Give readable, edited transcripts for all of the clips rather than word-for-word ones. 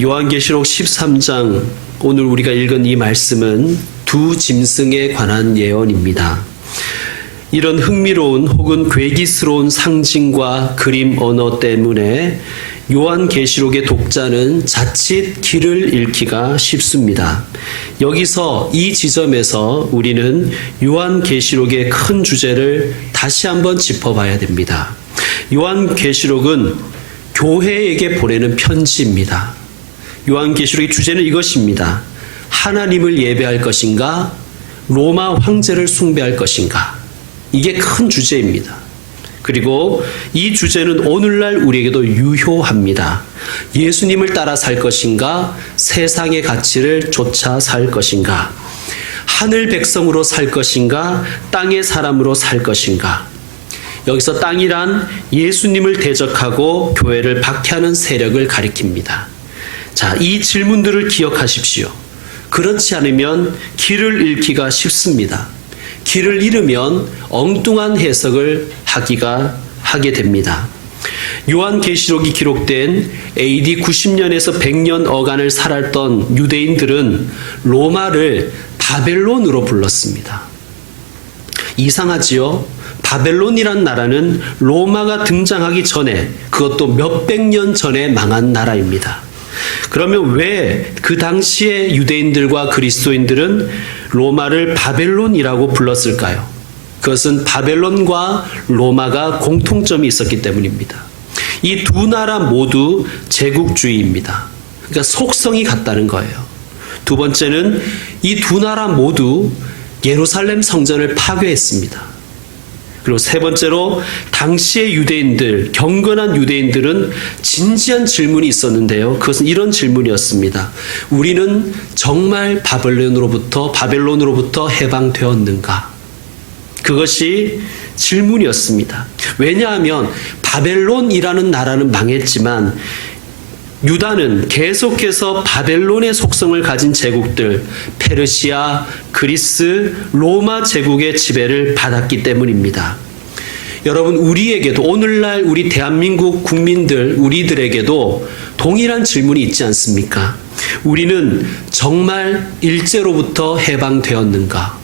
요한계시록 13장 오늘 우리가 읽은 이 말씀은 두 짐승에 관한 예언입니다. 이런 흥미로운 혹은 괴기스러운 상징과 그림 언어 때문에 요한계시록의 독자는 자칫 길을 잃기가 쉽습니다. 여기서 이 지점에서 우리는 요한계시록의 큰 주제를 다시 한번 짚어봐야 됩니다. 요한계시록은 교회에게 보내는 편지입니다. 요한계시록의 주제는 이것입니다. 하나님을 예배할 것인가? 로마 황제를 숭배할 것인가? 이게 큰 주제입니다. 그리고 이 주제는 오늘날 우리에게도 유효합니다. 예수님을 따라 살 것인가? 세상의 가치를 쫓아 살 것인가? 하늘 백성으로 살 것인가? 땅의 사람으로 살 것인가? 여기서 땅이란 예수님을 대적하고 교회를 박해하는 세력을 가리킵니다. 자, 이 질문들을 기억하십시오. 그렇지 않으면 길을 잃기가 쉽습니다. 길을 잃으면 엉뚱한 해석을 하게 됩니다. 요한계시록이 기록된 AD 90년에서 100년 어간을 살았던 유대인들은 로마를 바벨론으로 불렀습니다. 이상하지요? 바벨론이란 나라는 로마가 등장하기 전에, 그것도 몇백 년 전에 망한 나라입니다. 그러면 왜 그 당시에 유대인들과 그리스도인들은 로마를 바벨론이라고 불렀을까요? 그것은 바벨론과 로마가 공통점이 있었기 때문입니다. 이 두 나라 모두 제국주의입니다. 그러니까 속성이 같다는 거예요. 두 번째는 이 두 나라 모두 예루살렘 성전을 파괴했습니다. 그리고 세 번째로 당시의 유대인들, 경건한 유대인들은 진지한 질문이 있었는데요. 그것은 이런 질문이었습니다. 우리는 정말 바벨론으로부터 해방되었는가? 그것이 질문이었습니다. 왜냐하면 바벨론이라는 나라는 망했지만 유다는 계속해서 바벨론의 속성을 가진 제국들, 페르시아, 그리스, 로마 제국의 지배를 받았기 때문입니다. 여러분, 우리에게도 오늘날 우리 대한민국 국민들, 우리들에게도 동일한 질문이 있지 않습니까? 우리는 정말 일제로부터 해방되었는가?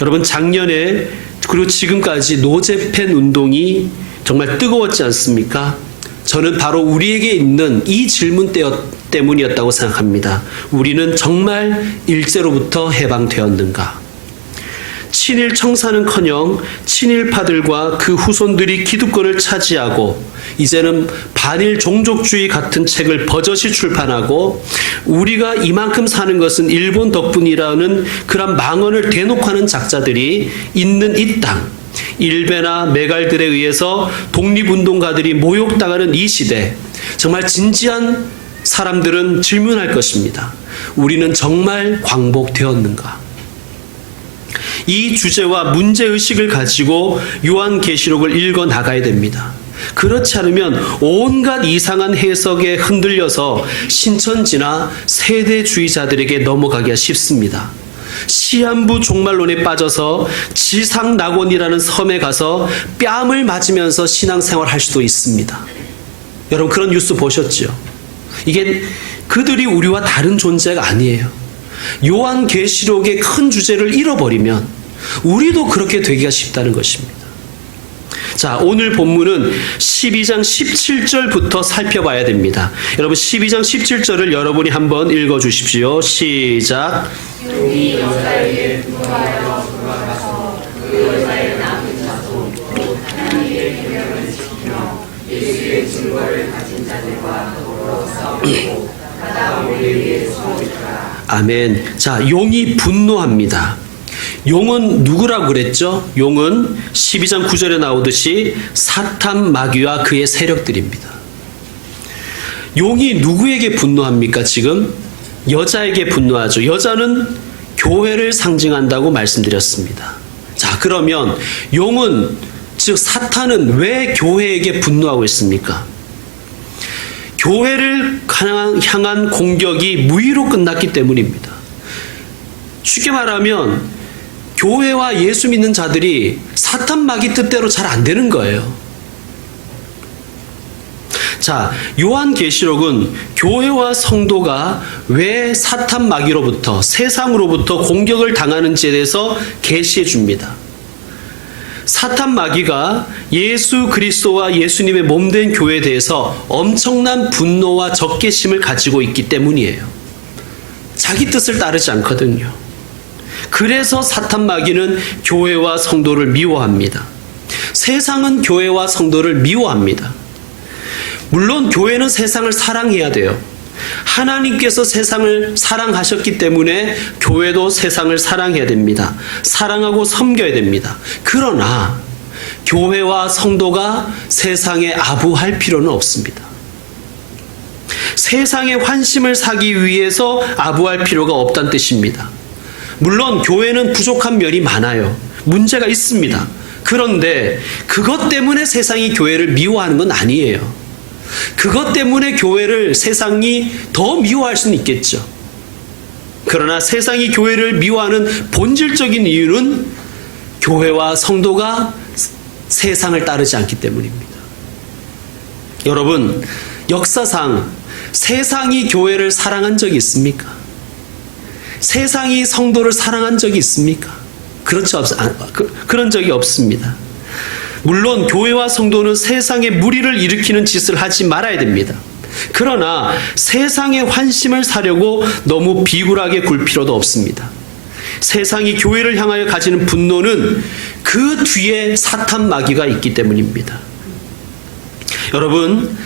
여러분, 작년에 그리고 지금까지 노재팬 운동이 정말 뜨거웠지 않습니까? 저는 바로 우리에게 있는 이 질문 때문이었다고 생각합니다. 우리는 정말 일제로부터 해방되었는가? 친일 청사는커녕 친일파들과 그 후손들이 기득권을 차지하고 이제는 반일 종족주의 같은 책을 버젓이 출판하고 우리가 이만큼 사는 것은 일본 덕분이라는 그런 망언을 대놓고 하는 작자들이 있는 이 땅, 일베나 메갈들에 의해서 독립운동가들이 모욕당하는 이 시대, 정말 진지한 사람들은 질문할 것입니다. 우리는 정말 광복되었는가? 이 주제와 문제의식을 가지고 요한계시록을 읽어 나가야 됩니다. 그렇지 않으면 온갖 이상한 해석에 흔들려서 신천지나 세대주의자들에게 넘어가기가 쉽습니다. 시한부 종말론에 빠져서 지상낙원이라는 섬에 가서 뺨을 맞으면서 신앙생활 할 수도 있습니다. 여러분, 그런 뉴스 보셨죠? 이게 그들이 우리와 다른 존재가 아니에요. 요한계시록의 큰 주제를 잃어버리면 우리도 그렇게 되기가 쉽다는 것입니다. 자, 오늘 본문은 12장 17절부터 살펴봐야 됩니다. 여러분, 12장 17절을 여러분이 한번 읽어주십시오. 시작. 용이 여자에게 분노하여 돌아가서 그 여자의 남은 자손 곧 하나님의 계명을 지키며 예수의 증거를 가진 자들과 더불어 싸우고 바다 모래에 서리라. 아멘. 자, 용이 분노합니다. 용은 누구라고 그랬죠? 용은 12장 9절에 나오듯이 사탄 마귀와 그의 세력들입니다. 용이 누구에게 분노합니까? 지금 여자에게 분노하죠. 여자는 교회를 상징한다고 말씀드렸습니다. 자, 그러면 용은, 즉 사탄은 왜 교회에게 분노하고 있습니까? 교회를 향한 공격이 무의로 끝났기 때문입니다. 쉽게 말하면 교회와 예수 믿는 자들이 사탄 마귀 뜻대로 잘 안 되는 거예요. 자, 요한계시록은 교회와 성도가 왜 사탄 마귀로부터, 세상으로부터 공격을 당하는지에 대해서 계시해 줍니다. 사탄 마귀가 예수 그리스도와 예수님의 몸된 교회에 대해서 엄청난 분노와 적개심을 가지고 있기 때문이에요. 자기 뜻을 따르지 않거든요. 그래서 사탄 마귀는 교회와 성도를 미워합니다. 세상은 교회와 성도를 미워합니다. 물론 교회는 세상을 사랑해야 돼요. 하나님께서 세상을 사랑하셨기 때문에 교회도 세상을 사랑해야 됩니다. 사랑하고 섬겨야 됩니다. 그러나 교회와 성도가 세상에 아부할 필요는 없습니다. 세상의 환심을 사기 위해서 아부할 필요가 없다는 뜻입니다. 물론 교회는 부족한 면이 많아요. 문제가 있습니다. 그런데 그것 때문에 세상이 교회를 미워하는 건 아니에요. 그것 때문에 교회를 세상이 더 미워할 수는 있겠죠. 그러나 세상이 교회를 미워하는 본질적인 이유는 교회와 성도가 세상을 따르지 않기 때문입니다. 여러분, 역사상 세상이 교회를 사랑한 적이 있습니까? 세상이 성도를 사랑한 적이 있습니까? 그런 적이 없습니다. 물론 교회와 성도는 세상에 무리를 일으키는 짓을 하지 말아야 됩니다. 그러나 세상의 환심을 사려고 너무 비굴하게 굴 필요도 없습니다. 세상이 교회를 향하여 가지는 분노는 그 뒤에 사탄 마귀가 있기 때문입니다. 여러분,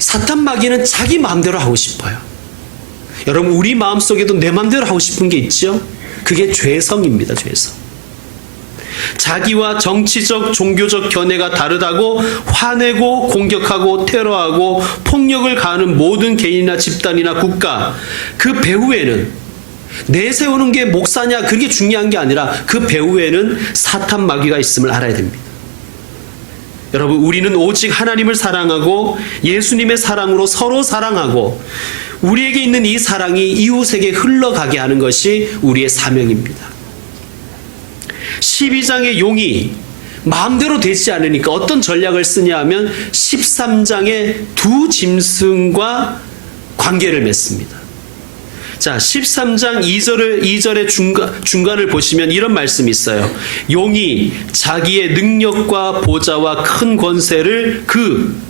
사탄 마귀는 자기 마음대로 하고 싶어요. 여러분, 우리 마음속에도 내 마음대로 하고 싶은 게 있죠? 그게 죄성입니다. 죄성. 자기와 정치적, 종교적 견해가 다르다고 화내고 공격하고 테러하고 폭력을 가하는 모든 개인이나 집단이나 국가, 그 배후에는 내세우는 게 목사냐 그게 중요한 게 아니라 그 배후에는 사탄 마귀가 있음을 알아야 됩니다. 여러분, 우리는 오직 하나님을 사랑하고 예수님의 사랑으로 서로 사랑하고 우리에게 있는 이 사랑이 이웃에게 흘러가게 하는 것이 우리의 사명입니다. 12장의 용이 마음대로 되지 않으니까 어떤 전략을 쓰냐 하면 13장의 두 짐승과 관계를 맺습니다. 자, 13장 2절의 중간을 보시면 이런 말씀이 있어요. 용이 자기의 능력과 보좌와 큰 권세를 그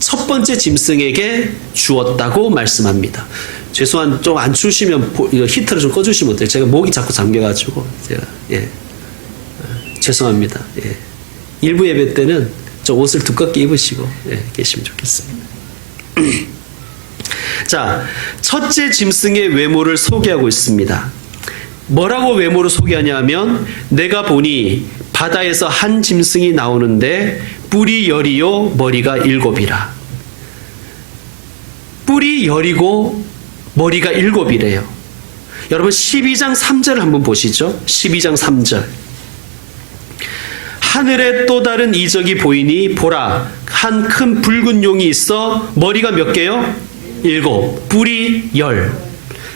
첫 번째 짐승에게 주었다고 말씀합니다. 죄송한, 좀 안 추우시면 히터를 좀 꺼주시면 어때요? 제가 목이 자꾸 잠겨가지고 제가 죄송합니다. 일부 예배 때는 좀 옷을 두껍게 입으시고 계시면 좋겠습니다. 자, 첫째 짐승의 외모를 소개하고 있습니다. 뭐라고 외모를 소개하냐면 내가 보니 바다에서 한 짐승이 나오는데 뿔이 10이요 머리가 7이라. 뿔이 10이고 머리가 7이래요. 여러분, 12장 3절을 한번 보시죠. 12장 3절. 하늘에 또 다른 이적이 보이니 보라, 한 큰 붉은 용이 있어 머리가 몇 개요? 7, 뿔이 10.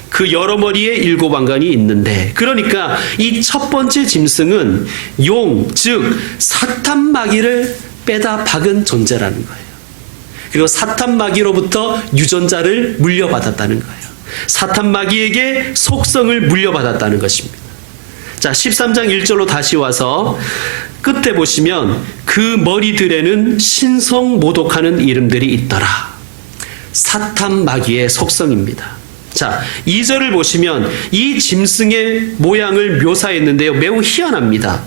그 여러 머리에 7왕관이 있는데, 그러니까 이 첫 번째 짐승은 용, 즉 사탄 마귀를 빼다 박은 존재라는 거예요. 그리고 사탄 마귀로부터 유전자를 물려받았다는 거예요. 사탄 마귀에게 속성을 물려받았다는 것입니다. 자, 13장 1절로 다시 와서 끝에 보시면 그 머리들에는 신성모독하는 이름들이 있더라. 사탄 마귀의 속성입니다. 자, 2절을 보시면 이 짐승의 모양을 묘사했는데요. 매우 희한합니다.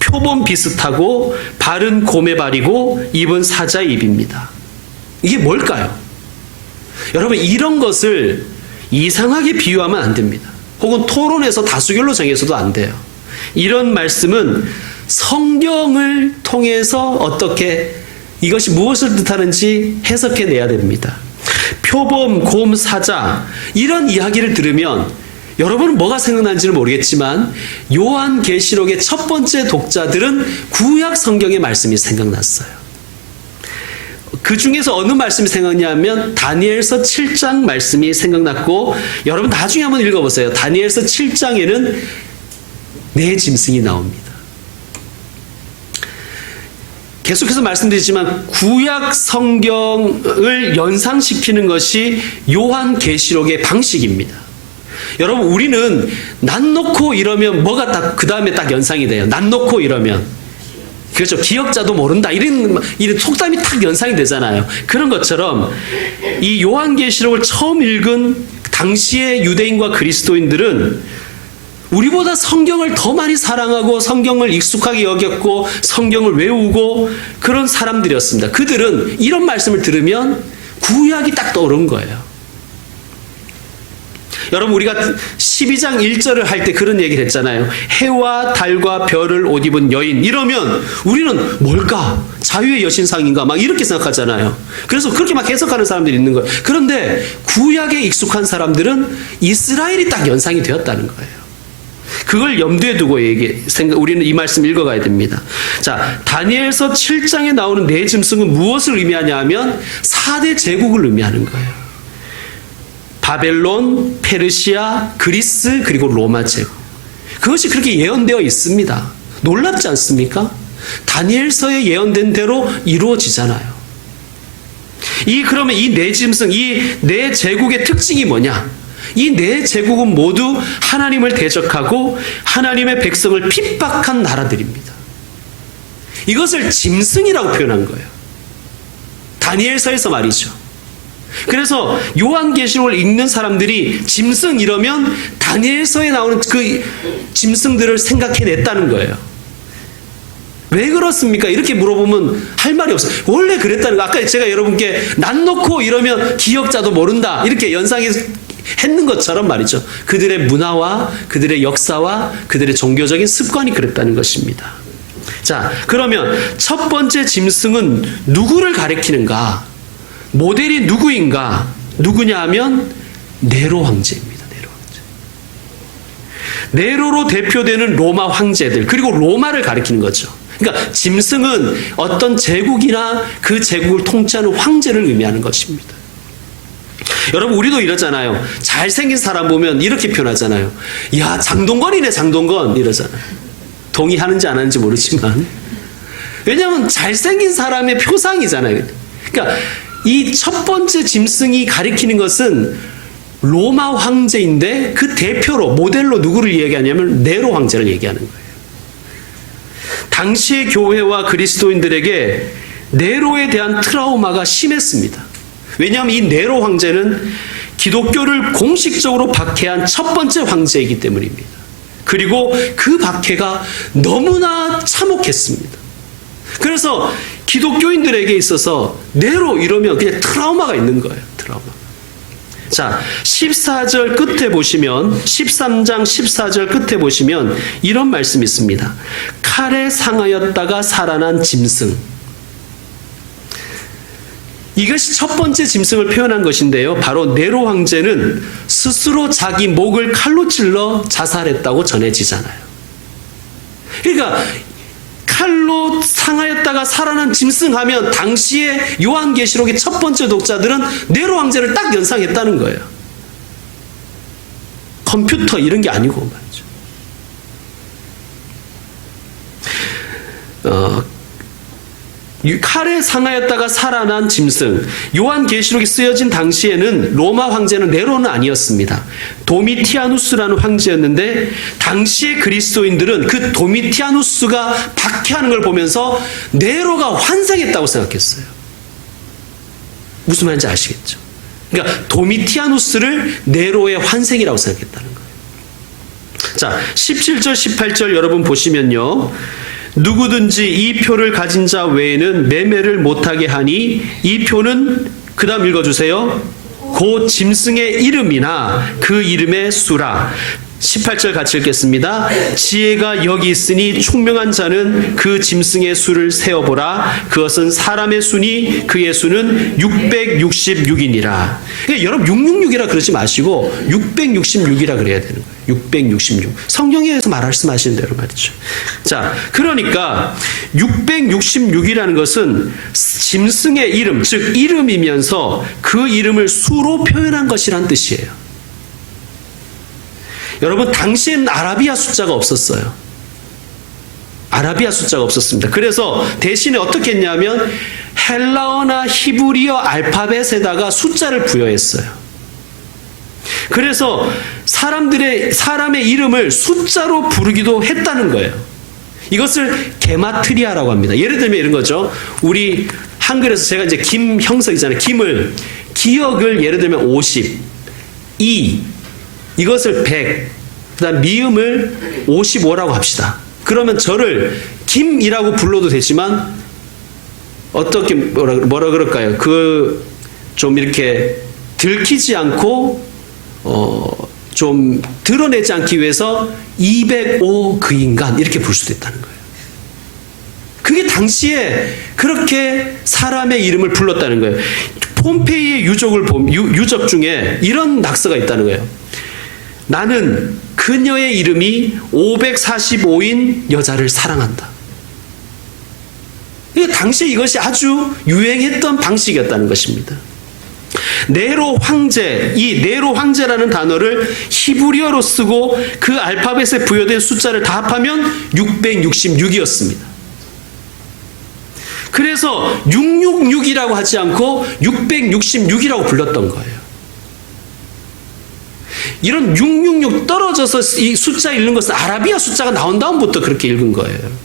표범 비슷하고 발은 고매발이고 입은 사자 입입니다. 이게 뭘까요? 여러분, 이런 것을 이상하게 비유하면 안 됩니다. 혹은 토론에서 다수결로 정해서도 안 돼요. 이런 말씀은 성경을 통해서 어떻게 이것이 무엇을 뜻하는지 해석해내야 됩니다. 표범, 곰, 사자 이런 이야기를 들으면 여러분은 뭐가 생각나는지는 모르겠지만 요한계시록의 첫 번째 독자들은 구약 성경의 말씀이 생각났어요. 그 중에서 어느 말씀이 생각나냐면 다니엘서 7장 말씀이 생각났고, 여러분 나중에 한번 읽어보세요. 다니엘서 7장에는 네 짐승이 나옵니다. 계속해서 말씀드리지만 구약 성경을 연상시키는 것이 요한계시록의 방식입니다. 여러분, 우리는 난 놓고 이러면 뭐가 딱 그 다음에 딱 연상이 돼요. 난 놓고 이러면. 그렇죠. 기억자도 모른다. 이런 속담이 딱 연상이 되잖아요. 그런 것처럼 이 요한계시록을 처음 읽은 당시의 유대인과 그리스도인들은 우리보다 성경을 더 많이 사랑하고 성경을 익숙하게 여겼고 성경을 외우고 그런 사람들이었습니다. 그들은 이런 말씀을 들으면 구약이 딱 떠오른 거예요. 여러분, 우리가 12장 1절을 할 때 그런 얘기를 했잖아요. 해와 달과 별을 옷 입은 여인, 이러면 우리는 뭘까? 자유의 여신상인가? 막 이렇게 생각하잖아요. 그래서 그렇게 막 해석하는 사람들이 있는 거예요. 그런데 구약에 익숙한 사람들은 이스라엘이 딱 연상이 되었다는 거예요. 그걸 염두에 두고 우리는 이 말씀 읽어가야 됩니다. 자, 다니엘서 7장에 나오는 네 짐승은 무엇을 의미하냐 하면 4대 제국을 의미하는 거예요. 바벨론, 페르시아, 그리스, 그리고 로마 제국. 그것이 그렇게 예언되어 있습니다. 놀랍지 않습니까? 다니엘서에 예언된 대로 이루어지잖아요. 그러면 이 네 짐승, 이 네 제국의 특징이 뭐냐? 이 네 제국은 모두 하나님을 대적하고 하나님의 백성을 핍박한 나라들입니다. 이것을 짐승이라고 표현한 거예요. 다니엘서에서 말이죠. 그래서 요한계시록을 읽는 사람들이 짐승 이러면 다니엘서에 나오는 그 짐승들을 생각해냈다는 거예요. 왜 그렇습니까? 이렇게 물어보면 할 말이 없어요. 원래 그랬다는 거. 아까 제가 여러분께 난 놓고 이러면 기억자도 모른다 이렇게 연상했는 것처럼 말이죠. 그들의 문화와 그들의 역사와 그들의 종교적인 습관이 그랬다는 것입니다. 자, 그러면 첫 번째 짐승은 누구를 가리키는가? 모델이 누구인가? 누구냐 하면 네로 황제입니다. 네로 황제. 네로로 대표되는 로마 황제들, 그리고 로마를 가리키는 거죠. 그러니까 짐승은 어떤 제국이나 그 제국을 통치하는 황제를 의미하는 것입니다. 여러분, 우리도 이러잖아요. 잘생긴 사람 보면 이렇게 표현하잖아요. 야, 장동건이네, 장동건. 이러잖아요. 동의하는지 안 하는지 모르지만. 왜냐하면 잘생긴 사람의 표상이잖아요. 그러니까 이 첫 번째 짐승이 가리키는 것은 로마 황제인데 그 대표로, 모델로 누구를 얘기하냐면 네로 황제를 얘기하는 거예요. 당시의 교회와 그리스도인들에게 네로에 대한 트라우마가 심했습니다. 왜냐하면 이 네로 황제는 기독교를 공식적으로 박해한 첫 번째 황제이기 때문입니다. 그리고 그 박해가 너무나 참혹했습니다. 그래서 기독교인들에게 있어서 네로 이러면 그냥 트라우마가 있는 거예요. 트라우마. 자, 14절 끝에 보시면, 13장 14절 끝에 보시면 이런 말씀이 있습니다. 칼에 상하였다가 살아난 짐승. 이것이 첫 번째 짐승을 표현한 것인데요. 바로 네로 황제는 스스로 자기 목을 칼로 찔러 자살했다고 전해지잖아요. 그러니까 칼로 상하였다가 살아난 짐승 하면 당시에 요한계시록의 첫 번째 독자들은 네로 황제를 딱 연상했다는 거예요. 컴퓨터 이런 게 아니고 말이죠. 칼에 상하였다가 살아난 짐승. 요한계시록이 쓰여진 당시에는 로마 황제는 네로는 아니었습니다. 도미티아누스라는 황제였는데 당시의 그리스도인들은 그 도미티아누스가 박해하는 걸 보면서 네로가 환생했다고 생각했어요. 무슨 말인지 아시겠죠? 그러니까 도미티아누스를 네로의 환생이라고 생각했다는 거예요. 자, 17절 18절 여러분 보시면요. 누구든지 이 표를 가진 자 외에는 매매를 못하게 하니 이 표는 그 다음 읽어주세요. 그 짐승의 이름이나 그 이름의 수라. 18절 같이 읽겠습니다. 지혜가 여기 있으니 총명한 자는 그 짐승의 수를 세어보라. 그것은 사람의 수니 그의 수는 666이니라. 그러니까 여러분 666이라 그러지 마시고 666이라 그래야 되는 거예요. 666. 성경에서 말씀하시는 대로 말이죠. 자, 그러니까 666이라는 것은 짐승의 이름, 즉 이름이면서 그 이름을 수로 표현한 것이란 뜻이에요. 여러분, 당시에는 아라비아 숫자가 없었어요. 아라비아 숫자가 없었습니다. 그래서 대신에 어떻게 했냐면 헬라어나 히브리어 알파벳에다가 숫자를 부여했어요. 그래서 사람의 이름을 숫자로 부르기도 했다는 거예요. 이것을 게마트리아라고 합니다. 예를 들면 이런 거죠. 우리 한글에서 제가 이제 김 형석이잖아요. 기억을 예를 들면 50, 이것을 100, 그다음 미음을 55라고 합시다. 그러면 저를 김이라고 불러도 되지만 어떻게 뭐라 그럴까요? 좀 이렇게 들키지 않고 좀 드러내지 않기 위해서 205 그 인간 이렇게 부를 수도 있다는 거예요. 그게 당시에 그렇게 사람의 이름을 불렀다는 거예요. 폼페이의 유적 중에 이런 낙서가 있다는 거예요. 나는 그녀의 이름이 545인 여자를 사랑한다. 당시에 이것이 아주 유행했던 방식이었다는 것입니다. 네로 황제, 이 네로 황제라는 단어를 히브리어로 쓰고 그 알파벳에 부여된 숫자를 다 합하면 666이었습니다. 그래서 666이라고 하지 않고 666이라고 불렀던 거예요. 이런 666 떨어져서 이 숫자 읽는 것은 아라비아 숫자가 나온 다음부터 그렇게 읽은 거예요.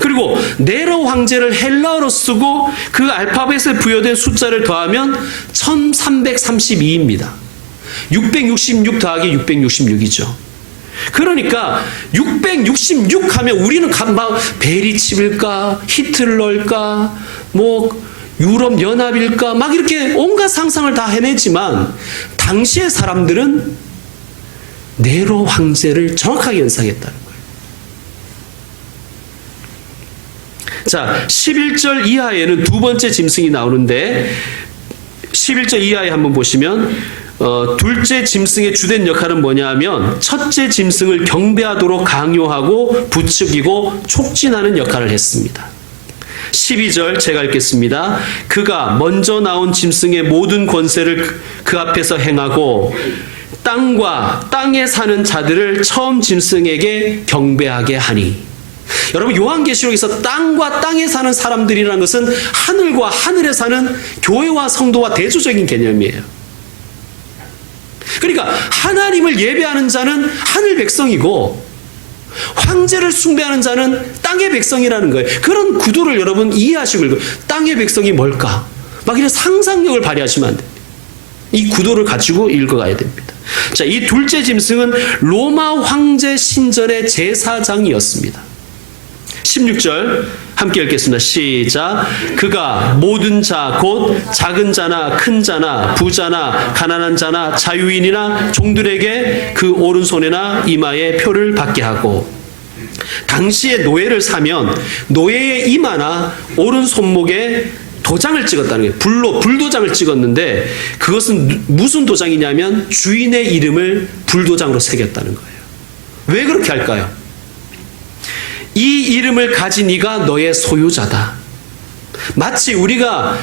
그리고 네로 황제를 헬라어로 쓰고 그 알파벳에 부여된 숫자를 더하면 1332입니다. 666 더하기 666이죠. 그러니까 666 하면 우리는 막 베리칩일까 히틀러일까 뭐 유럽 연합일까 막 이렇게 온갖 상상을 다 해내지만 당시의 사람들은 네로 황제를 정확하게 연상했다는 거예요. 자, 11절 이하에는 두 번째 짐승이 나오는데 11절 이하에 한번 보시면 둘째 짐승의 주된 역할은 뭐냐 하면 첫째 짐승을 경배하도록 강요하고 부추기고 촉진하는 역할을 했습니다. 12절 제가 읽겠습니다. 그가 먼저 나온 짐승의 모든 권세를 그 앞에서 행하고 땅과 땅에 사는 자들을 처음 짐승에게 경배하게 하니. 여러분 요한계시록에서 땅과 땅에 사는 사람들이라는 것은 하늘과 하늘에 사는 교회와 성도와 대조적인 개념이에요. 그러니까 하나님을 예배하는 자는 하늘 백성이고 황제를 숭배하는 자는 땅의 백성이라는 거예요. 그런 구도를 여러분 이해하시고 읽어요. 땅의 백성이 뭘까? 막 이런 상상력을 발휘하시면 안 됩니다. 이 구도를 가지고 읽어가야 됩니다. 자, 이 둘째 짐승은 로마 황제 신전의 제사장이었습니다. 16절 함께 읽겠습니다. 시작. 그가 모든 자 곧 작은 자나 큰 자나 부자나 가난한 자나 자유인이나 종들에게 그 오른손에나 이마에 표를 받게 하고, 당시에 노예를 사면 노예의 이마나 오른손목에 도장을 찍었다는 거예요. 불도장을 찍었는데 그것은 무슨 도장이냐면 주인의 이름을 불도장으로 새겼다는 거예요. 왜 그렇게 할까요? 이 이름을 가진 이가 너의 소유자다. 마치 우리가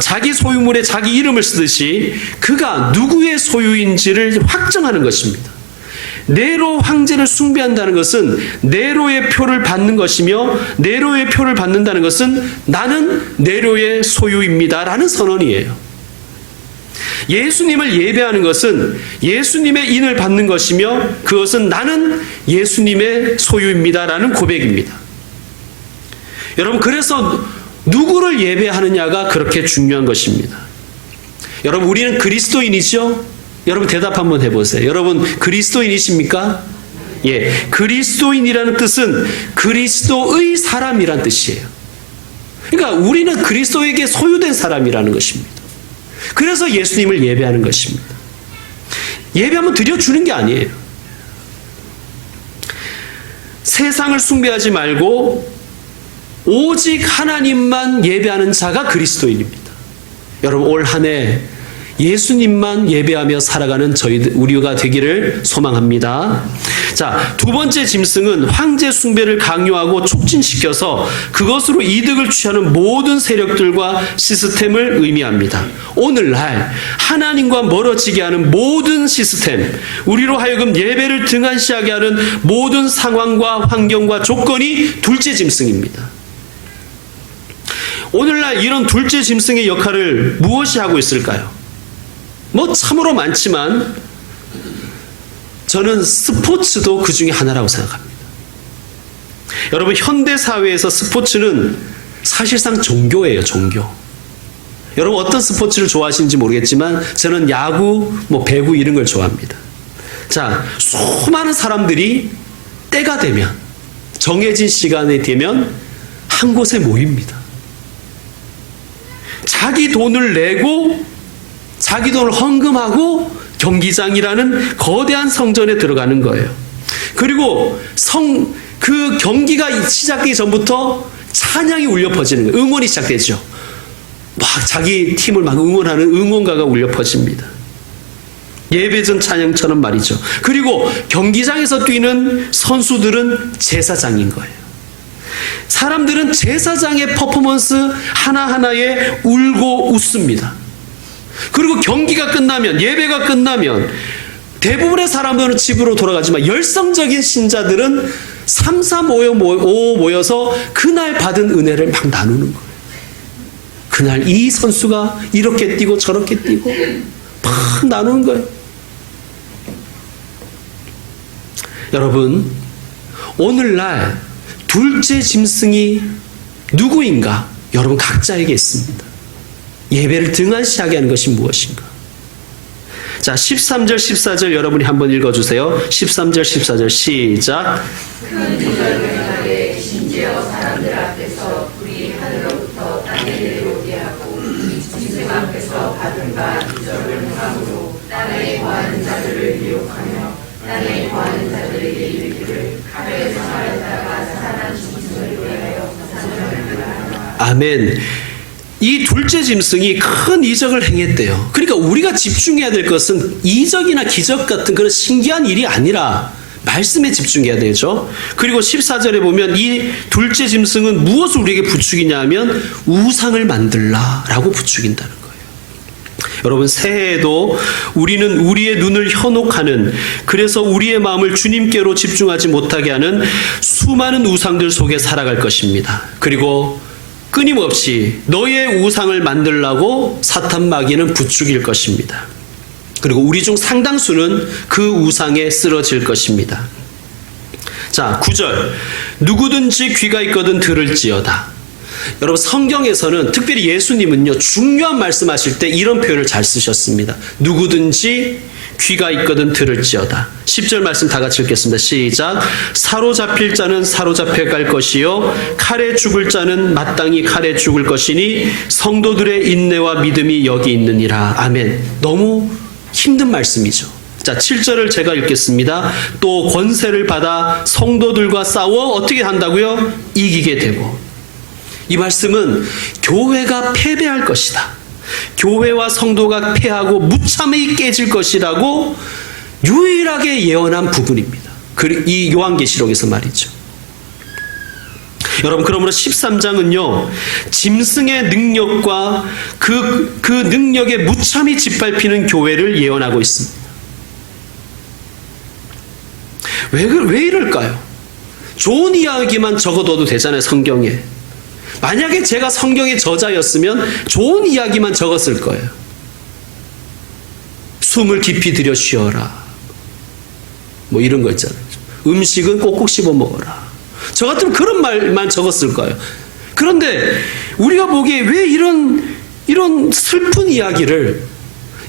자기 소유물에 자기 이름을 쓰듯이 그가 누구의 소유인지를 확정하는 것입니다. 네로 황제를 숭배한다는 것은 네로의 표를 받는 것이며, 네로의 표를 받는다는 것은 나는 네로의 소유입니다라는 선언이에요. 예수님을 예배하는 것은 예수님의 인을 받는 것이며 그것은 나는 예수님의 소유입니다라는 고백입니다. 여러분, 그래서 누구를 예배하느냐가 그렇게 중요한 것입니다. 여러분, 우리는 그리스도인이죠? 여러분 대답 한번 해보세요. 여러분 그리스도인이십니까? 예, 그리스도인이라는 뜻은 그리스도의 사람이란 뜻이에요. 그러니까 우리는 그리스도에게 소유된 사람이라는 것입니다. 그래서 예수님을 예배하는 것입니다. 예배하면 드려주는 게 아니에요. 세상을 숭배하지 말고 오직 하나님만 예배하는 자가 그리스도인입니다. 여러분 올 한 해 예수님만 예배하며 살아가는 우리가 되기를 소망합니다. 자, 두 번째 짐승은 황제 숭배를 강요하고 촉진시켜서 그것으로 이득을 취하는 모든 세력들과 시스템을 의미합니다. 오늘날 하나님과 멀어지게 하는 모든 시스템, 우리로 하여금 예배를 등한시하게 하는 모든 상황과 환경과 조건이 둘째 짐승입니다. 오늘날 이런 둘째 짐승의 역할을 무엇이 하고 있을까요? 뭐 참으로 많지만 저는 스포츠도 그 중에 하나라고 생각합니다. 여러분, 현대 사회에서 스포츠는 사실상 종교예요, 종교. 여러분 어떤 스포츠를 좋아하시는지 모르겠지만 저는 야구, 배구 이런 걸 좋아합니다. 자, 수많은 사람들이 때가 되면, 정해진 시간이 되면 한 곳에 모입니다. 자기 돈을 내고 자기 돈을 헌금하고 경기장이라는 거대한 성전에 들어가는 거예요. 그리고 그 경기가 시작되기 전부터 찬양이 울려 퍼지는 거예요. 응원이 시작되죠. 막 자기 팀을 막 응원하는 응원가가 울려 퍼집니다. 예배전 찬양처럼 말이죠. 그리고 경기장에서 뛰는 선수들은 제사장인 거예요. 사람들은 제사장의 퍼포먼스 하나하나에 울고 웃습니다. 그리고 경기가 끝나면, 예배가 끝나면 대부분의 사람들은 집으로 돌아가지만 열성적인 신자들은 335 모여서 그날 받은 은혜를 막 나누는 거예요. 그날 이 선수가 이렇게 뛰고 저렇게 뛰고 막 나누는 거예요. 여러분, 오늘날 둘째 짐승이 누구인가? 여러분 각자에게 있습니다. 예배를 등한시하게 하는 것이 무엇인가? 자, 13절 14절 여러분이 한번 읽어주세요. 13절 14절 시작. 큰 기절을 심지어 사람들 앞에서 불이 하늘로부터 땅에 내려오게 하고 짐승 앞에서 받은 바 기절을 행함으로 땅에 거하는 자들을 미혹하며 땅에 거하는 자들에게 이르기를 하늘에서 살았다가 살아난 짐승을 위하여 사정을 하라. 아멘. 이 둘째 짐승이 큰 이적을 행했대요. 그러니까 우리가 집중해야 될 것은 이적이나 기적 같은 그런 신기한 일이 아니라 말씀에 집중해야 되죠. 그리고 14절에 보면 이 둘째 짐승은 무엇을 우리에게 부추기냐 하면 우상을 만들라라고 부추긴다는 거예요. 여러분, 새해에도 우리는 우리의 눈을 현혹하는, 그래서 우리의 마음을 주님께로 집중하지 못하게 하는 수많은 우상들 속에 살아갈 것입니다. 그리고 끊임없이 너의 우상을 만들라고 사탄 마귀는 부추길 것입니다. 그리고 우리 중 상당수는 그 우상에 쓰러질 것입니다. 자, 9절. 누구든지 귀가 있거든 들을지어다. 여러분, 성경에서는 특별히 예수님은요, 중요한 말씀하실 때 이런 표현을 잘 쓰셨습니다. 누구든지 귀가 있거든 들을지어다. 10절 말씀 다 같이 읽겠습니다. 시작. 사로잡힐 자는 사로잡혀 갈 것이요 칼에 죽을 자는 마땅히 칼에 죽을 것이니 성도들의 인내와 믿음이 여기 있느니라. 아멘. 너무 힘든 말씀이죠. 자, 7절을 제가 읽겠습니다. 또 권세를 받아 성도들과 싸워 어떻게 한다고요? 이기게 되고. 이 말씀은 교회가 패배할 것이다. 교회와 성도가 패하고 무참히 깨질 것이라고 유일하게 예언한 부분입니다. 이 요한계시록에서 말이죠. 여러분, 그러므로 13장은요, 짐승의 능력과 그 능력에 무참히 짓밟히는 교회를 예언하고 있습니다. 왜 이럴까요? 좋은 이야기만 적어둬도 되잖아요, 성경에. 만약에 제가 성경의 저자였으면 좋은 이야기만 적었을 거예요. 숨을 깊이 들여 쉬어라. 이런 거 있잖아요. 음식은 꼭꼭 씹어 먹어라. 저 같으면 그런 말만 적었을 거예요. 그런데 우리가 보기에 왜 이런 슬픈 이야기를,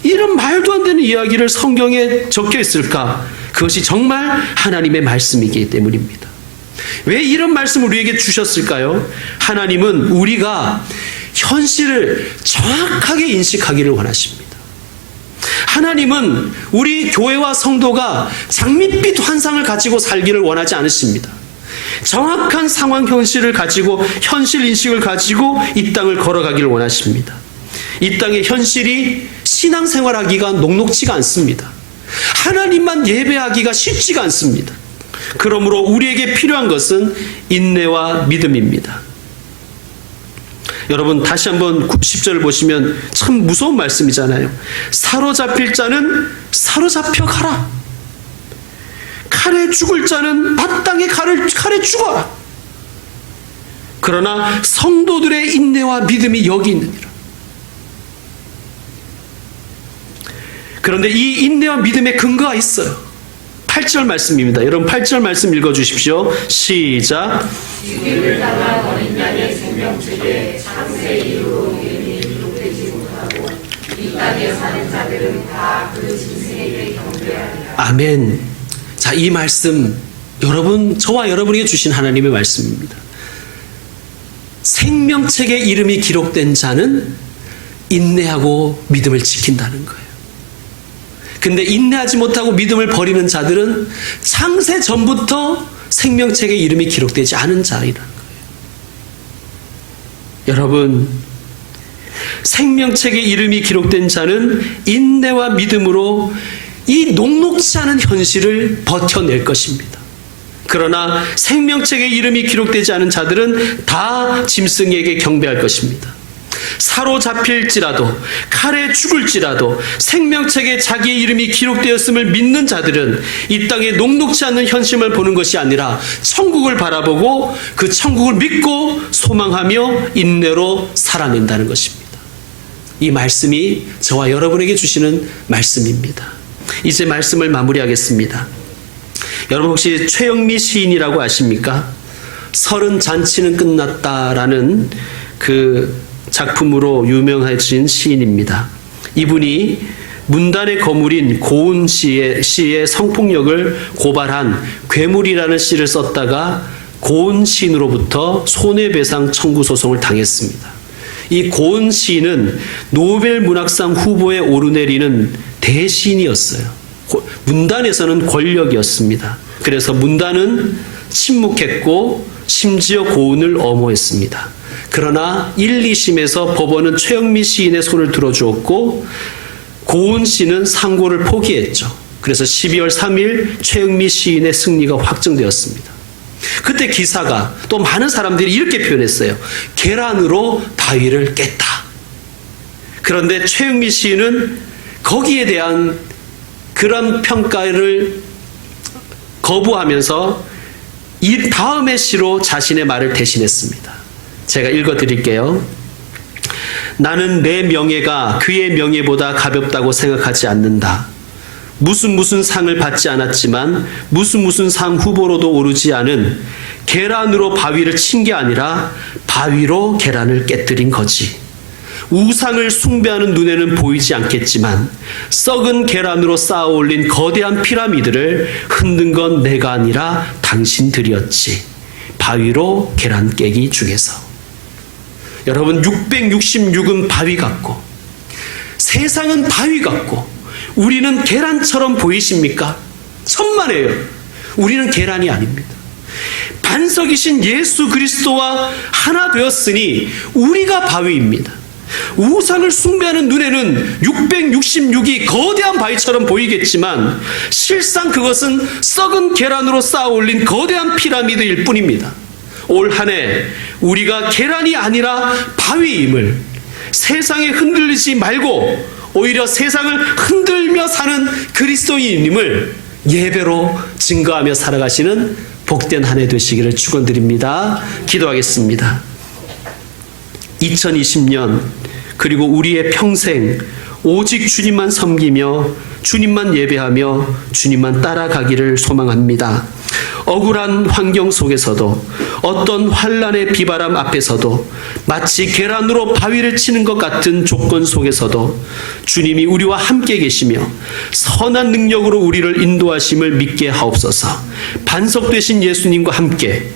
이런 말도 안 되는 이야기를 성경에 적혀 있을까? 그것이 정말 하나님의 말씀이기 때문입니다. 왜 이런 말씀을 우리에게 주셨을까요? 하나님은 우리가 현실을 정확하게 인식하기를 원하십니다. 하나님은 우리 교회와 성도가 장밋빛 환상을 가지고 살기를 원하지 않으십니다. 정확한 상황 현실을 가지고, 현실 인식을 가지고 이 땅을 걸어가기를 원하십니다. 이 땅의 현실이 신앙생활하기가 녹록지가 않습니다. 하나님만 예배하기가 쉽지가 않습니다. 그러므로 우리에게 필요한 것은 인내와 믿음입니다. 여러분 다시 한번 10절을 보시면 참 무서운 말씀이잖아요. 사로잡힐 자는 사로잡혀 가라. 칼에 죽을 자는 마땅히 칼에 죽어라. 그러나 성도들의 인내와 믿음이 여기 있느니라. 그런데 이 인내와 믿음의 근거가 있어요. 8절 말씀입니다. 여러분 8절 말씀 읽어주십시오. 시작. 죽임을 당한 어린 양의 생명책에 창세 이후로 이름이 기록되지 못하고 이 땅에 사는 자들은 다 그 짐승에게 경배하리라. 아멘. 자, 이 말씀 여러분 저와 여러분에게 주신 하나님의 말씀입니다. 생명책에 이름이 기록된 자는 인내하고 믿음을 지킨다는 거예요. 근데 인내하지 못하고 믿음을 버리는 자들은 창세 전부터 생명책에 이름이 기록되지 않은 자이라는 거예요. 여러분, 생명책에 이름이 기록된 자는 인내와 믿음으로 이 녹록지 않은 현실을 버텨낼 것입니다. 그러나 생명책에 이름이 기록되지 않은 자들은 다 짐승에게 경배할 것입니다. 사로잡힐지라도 칼에 죽을지라도 생명책에 자기의 이름이 기록되었음을 믿는 자들은 이 땅에 녹록지 않는 현실을 보는 것이 아니라 천국을 바라보고 그 천국을 믿고 소망하며 인내로 살아낸다는 것입니다. 이 말씀이 저와 여러분에게 주시는 말씀입니다. 이제 말씀을 마무리하겠습니다. 여러분 혹시 최영미 시인이라고 아십니까? 서른 잔치는 끝났다라는 그 작품으로 유명해진 시인입니다. 이분이 문단의 거물인 고운 시의 성폭력을 고발한 괴물이라는 시를 썼다가 고운 시인으로부터 손해배상 청구 소송을 당했습니다. 이 고운 시인은 노벨 문학상 후보에 오르내리는 대시인이었어요. 문단에서는 권력이었습니다. 그래서 문단은 침묵했고 심지어 고운을 엄호했습니다. 그러나 1, 2심에서 법원은 최영미 시인의 손을 들어주었고 고운 씨는 상고를 포기했죠. 그래서 12월 3일 최영미 시인의 승리가 확정되었습니다. 그때 기사가 또 많은 사람들이 이렇게 표현했어요. 계란으로 바위를 깼다. 그런데 최영미 시인은 거기에 대한 그런 평가를 거부하면서 이 다음의 시로 자신의 말을 대신했습니다. 제가 읽어드릴게요. 나는 내 명예가 그의 명예보다 가볍다고 생각하지 않는다. 무슨 상을 받지 않았지만 무슨 상 후보로도 오르지 않은 계란으로 바위를 친 게 아니라 바위로 계란을 깨뜨린 거지. 우상을 숭배하는 눈에는 보이지 않겠지만 썩은 계란으로 쌓아 올린 거대한 피라미드를 흔든 건 내가 아니라 당신들이었지. 바위로 계란 깨기 중에서. 여러분 666은 바위 같고 세상은 바위 같고 우리는 계란처럼 보이십니까? 천만에요. 우리는 계란이 아닙니다. 반석이신 예수 그리스도와 하나 되었으니 우리가 바위입니다. 우상을 숭배하는 눈에는 666이 거대한 바위처럼 보이겠지만 실상 그것은 썩은 계란으로 쌓아 올린 거대한 피라미드일 뿐입니다. 올 한 해 우리가 계란이 아니라 바위임을 세상에 흔들리지 말고 오히려 세상을 흔들며 사는 그리스도인임을 예배로 증거하며 살아가시는 복된 한 해 되시기를 축원드립니다. 기도하겠습니다. 2020년 그리고 우리의 평생 오직 주님만 섬기며 주님만 예배하며 주님만 따라가기를 소망합니다. 억울한 환경 속에서도 어떤 환난의 비바람 앞에서도 마치 계란으로 바위를 치는 것 같은 조건 속에서도 주님이 우리와 함께 계시며 선한 능력으로 우리를 인도하심을 믿게 하옵소서. 반석 되신 예수님과 함께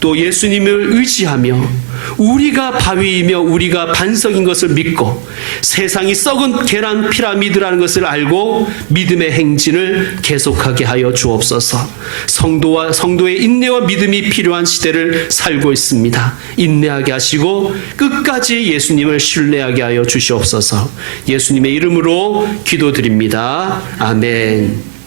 또 예수님을 의지하며 우리가 바위이며 우리가 반석인 것을 믿고 세상이 썩은 계란 피라미드라는 것을 알고 믿음의 행진을 계속하게 하여 주옵소서. 성도의 인내와 믿음이 필요한 시대를 살고 있습니다. 인내하게 하시고 끝까지 예수님을 신뢰하게 하여 주시옵소서. 예수님의 이름으로 기도드립니다. 아멘.